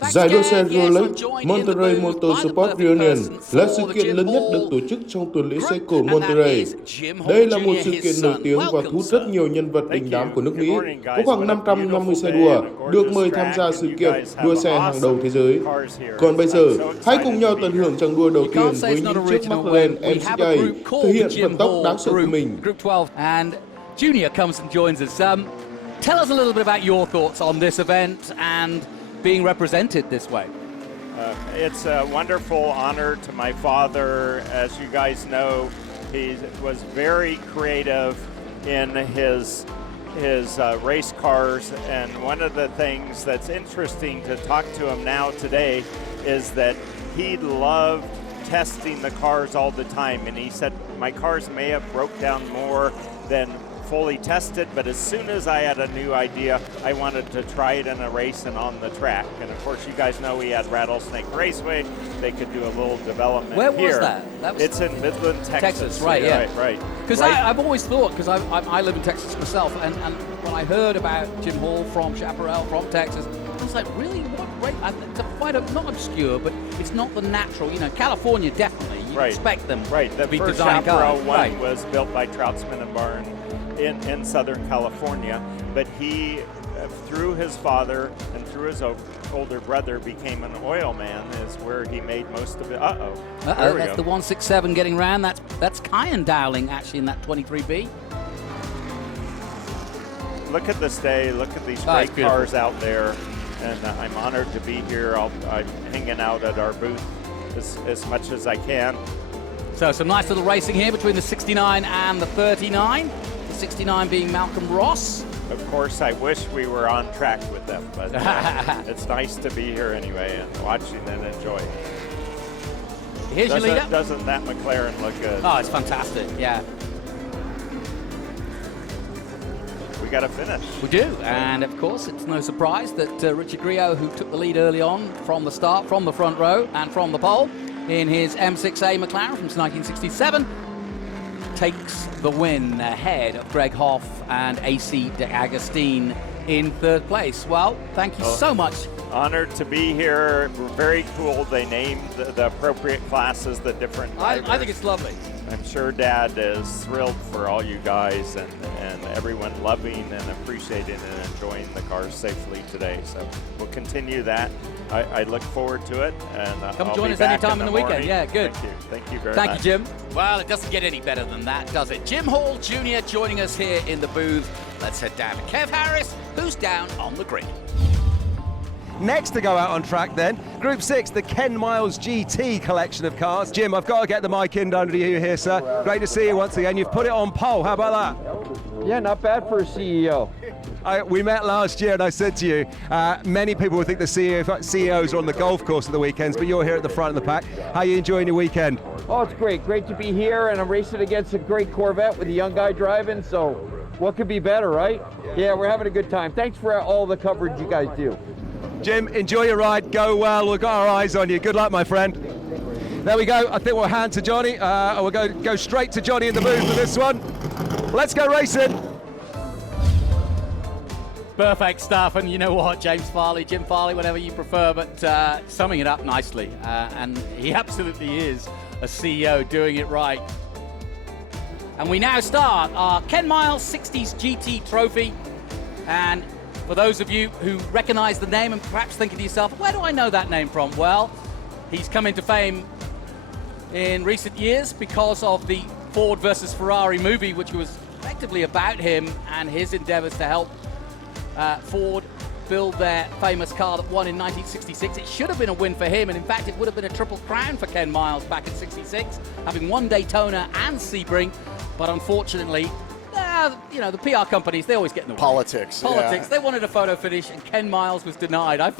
Giải đua xe Rolex Monterey Motorsport Reunion là sự kiện lớn nhất được tổ chức trong tuần lễ xe cổ Monterey. Đây là một sự kiện nổi tiếng và thu hút rất nhiều nhân vật đình đám của nước Mỹ. Có khoảng 550 xe đua được mời tham gia sự kiện đua xe hàng đầu thế giới. Còn bây giờ, hãy cùng nhau tận hưởng chặng đua đầu tiên với những chiếc McLaren MCA thể hiện vận tốc đáng sợ của mình. Junior comes and joins us. Tell us a little bit about your thoughts on this event and being represented this way. It's a wonderful honor to my father. As you guys know, he was very creative in his race cars, and one of the things that's interesting to talk to him now today is that he loved testing the cars all the time, and he said, my cars may have broke down more than fully tested, but as soon as I had a new idea, I wanted to try it in a race and on the track. And of course, you guys know we had Rattlesnake Raceway. They could do a little development here. Where was that? It's in Midland, Texas. Right, yeah. Right. Because I've always thought, because I live in Texas myself, and when I heard about Jim Hall from Chaparral, from Texas, I was like, really? What race? It's quite not obscure, but it's not the natural. You know, California definitely. You expect them to be designed. The first Chaparral one was built by Troutzman and Barn in Southern California, but he, through his father and through his older brother, became an oil man, is where he made most of it. That's the 167 getting round. That's Kyan Dowling actually in that 23B. Look at this day. Look at these great cars out there, and I'm honored to be here. I'm hanging out at our booth as much as I can. So some nice little racing here between the 69 and the 39. 69 being Malcolm Ross. Of course, I wish we were on track with them, but it's nice to be here anyway and watching and enjoying. Here's your leader. Doesn't that McLaren look good? Oh, it's fantastic, yeah. We got to finish. We do, and of course, it's no surprise that Richard Griot, who took the lead early on from the start, from the front row and from the pole, in his M6A McLaren from 1967, takes the win ahead of Greg Hoff and AC de Agostine in third place. Well, thank you so much. Honored to be here. Very cool. They named the appropriate classes, the different drivers. I think it's lovely. I'm sure Dad is thrilled for all you guys and everyone loving and appreciating and enjoying the cars safely today. So we'll continue that. I look forward to it. And come join us anytime in the weekend. Yeah, good. Thank you very much. Thank you, Jim. Well, it doesn't get any better than that, does it? Jim Hall Jr. joining us here in the booth. Let's head down to Kev Harris, who's down on the grid. Next to go out on track then, Group 6, the Ken Miles GT collection of cars. Jim, I've got to get the mic in under you here, sir. Great to see you once again. You've put it on pole. How about that? Yeah, not bad for a CEO. We met last year and I said to you, many people would think the CEOs are on the golf course at the weekends, but you're here at the front of the pack. How are you enjoying your weekend? Oh, it's great. Great to be here, and I'm racing against a great Corvette with a young guy driving, so what could be better, right? Yeah, we're having a good time. Thanks for all the coverage you guys do. Jim, enjoy your ride. Go well. We've got our eyes on you. Good luck, my friend. There we go. I think we'll hand to Johnny. We'll go straight to Johnny in the booth for this one. Let's go racing. Perfect stuff, and you know what, Jim Farley, whatever you prefer, but summing it up nicely, and he absolutely is a CEO doing it right. And we now start our Ken Miles 60s GT Trophy, and for those of you who recognize the name and perhaps thinking to yourself, where do I know that name from? Well, he's come into fame in recent years because of the Ford versus Ferrari movie, which was effectively about him and his endeavors to help Ford build their famous car that won in 1966. It should have been a win for him, and in fact, it would have been a triple crown for Ken Miles back in 66, having won Daytona and Sebring, but unfortunately, the PR companies, they always get in the way. Politics. Yeah. They wanted a photo finish, and Ken Miles was denied. I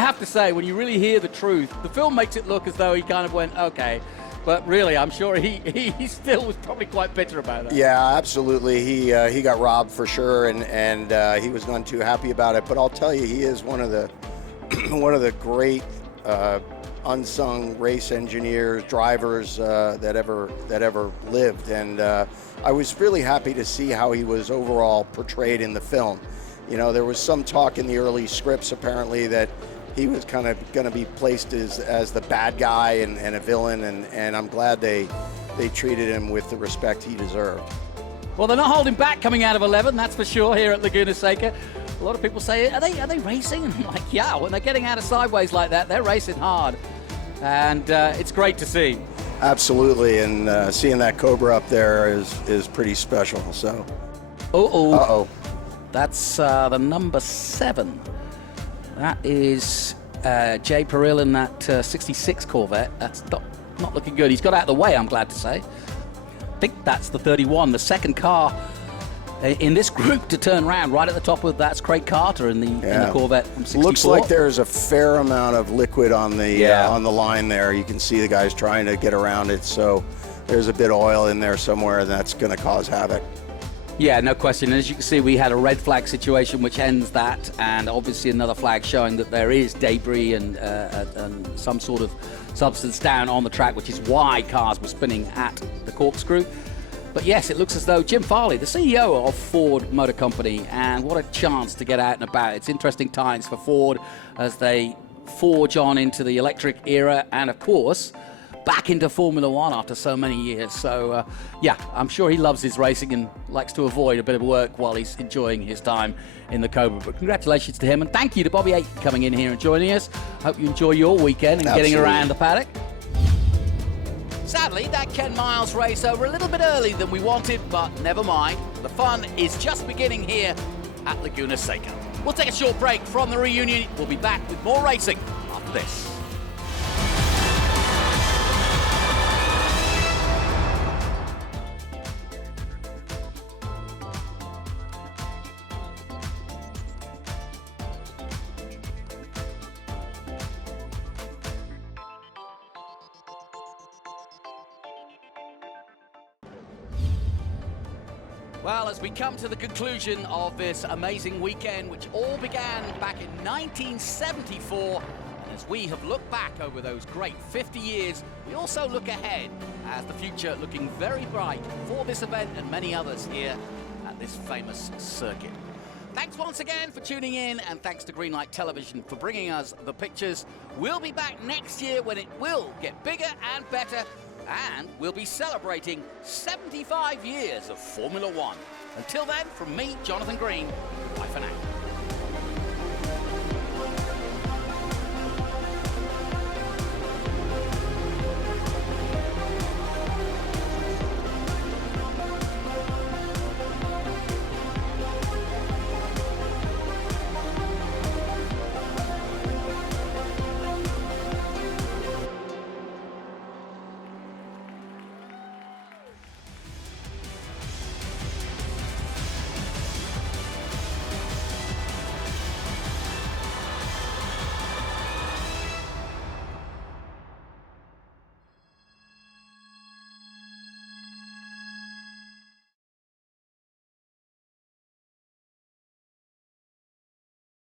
have to say, when you really hear the truth, the film makes it look as though he kind of went, okay. But really, I'm sure he still was probably quite bitter about that. Yeah, absolutely. He got robbed for sure, and he was none too happy about it. But I'll tell you, he is one of the great unsung race engineers, drivers that ever lived. And I was really happy to see how he was overall portrayed in the film. You know, there was some talk in the early scripts apparently that he was kind of going to be placed as the bad guy and a villain, and I'm glad they treated him with the respect he deserved. Well, they're not holding back coming out of 11, that's for sure, here at Laguna Seca. A lot of people say, are they racing? And I'm like, yeah, when they're getting out of sideways like that, they're racing hard. And it's great to see. Absolutely, and seeing that Cobra up there is pretty special. So, Uh-oh. That's the number 7. That is Jay Peril in that 66 Corvette. That's not looking good. He's got out of the way, I'm glad to say. I think that's the 31, the second car in this group to turn around. Right at the top of that's Craig Carter in the Corvette from 64. Looks like there's a fair amount of liquid on the line there. You can see the guys trying to get around it, so there's a bit of oil in there somewhere, and that's going to cause havoc. Yeah, no question. As you can see, we had a red flag situation which ends that, and obviously another flag showing that there is debris and some sort of substance down on the track, which is why cars were spinning at the corkscrew. But yes, it looks as though Jim Farley, the CEO of Ford Motor Company, and what a chance to get out and about. It's interesting times for Ford as they forge on into the electric era, and of course, back into Formula One after so many years. So, yeah, I'm sure he loves his racing and likes to avoid a bit of work while he's enjoying his time in the Cobra. But congratulations to him, and thank you to Bobby Aiken coming in here and joining us. Hope you enjoy your weekend and getting around the paddock. Sadly, that Ken Miles race over a little bit early than we wanted, but never mind. The fun is just beginning here at Laguna Seca. We'll take a short break from the reunion. We'll be back with more racing after this. Well, as we come to the conclusion of this amazing weekend, which all began back in 1974, and as we have looked back over those great 50 years, we also look ahead as the future looking very bright for this event and many others here at this famous circuit. Thanks once again for tuning in, and thanks to Greenlight Television for bringing us the pictures. We'll be back next year when it will get bigger and better, and we'll be celebrating 75 years of Formula One. Until then, from me, Jonathan Green, bye for now.